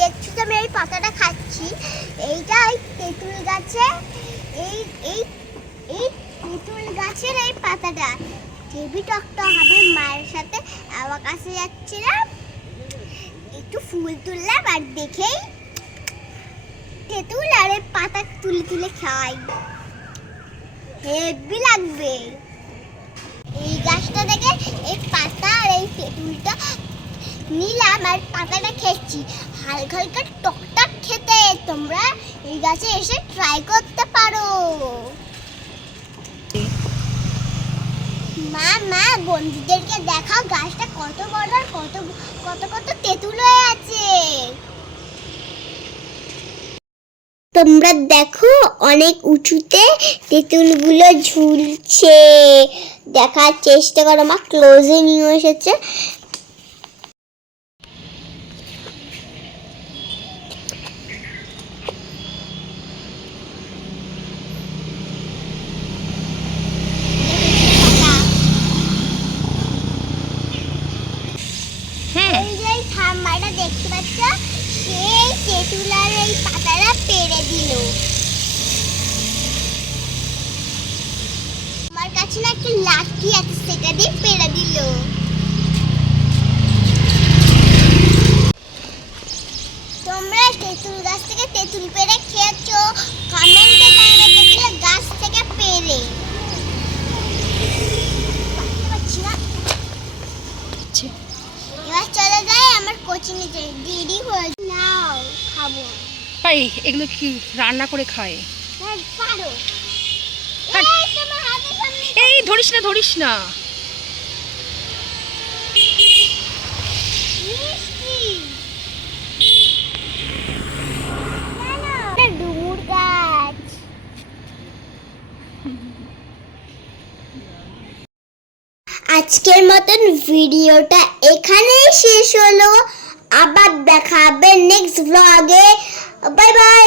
দেখছ তো আমি এই পাতাটা খাচ্ছি। এইটা ওই তেঁতুল গাছে, এই এই এই তেঁতুল গাছের এই পাতাটা। হেভি টকটক হবে মায়ের সাথে আমার কাছে যাচ্ছিলাম। একটু ফুল তুললাম আর দেখেই তেঁতুল আর এই পাতা তুলে তুলে খাই হেভি লাগবে। এই গাছটা থেকে এই পাতা আর এই তেঁতুলটা নিলাম আর পাতাটা খেয়েছি। হালকা হালকা টকটক খেতে, তোমরা এই গাছে এসে ট্রাই করতে পারো। মা মা, বন্ধুদেরকে দেখাও, গাছটা কত বড় আর কত কত কত তেঁতুল হয়ে আছে। তোমরা দেখো, অনেক উঁচুতে তেঁতুলগুলো ঝুলছে। দেখার চেষ্টা করো, মা ক্লোজে নিয়ে এসেছে হুম এই যে এই ঠাম্মাটা দেখতে সেই তেঁতুলার এই পাতাটা পেরে দিল। আমার কাছে না একটা লাঠি আছে সেটা দিয়ে পেরে দিল। তোমরা তেঁতুল গাছ থেকে তেঁতুল পেরে খেয়েছো? কমেন্টে গেলে গাছ থেকে পেরে। এবার চলে যাই। আমার কোচিংয়ে যাই দেরি হয়ে নাও খাব। ভাই এগুলো কি রান্না করে খায়? হ্যাঁ পারো। এই ধরিস না ধরিস না। ডুমুর গাছ। আজকের মতন ভিডিওটা এখানেই শেষ হলো। আবার দেখাবে নেক্সট ব্লগে বাই বাই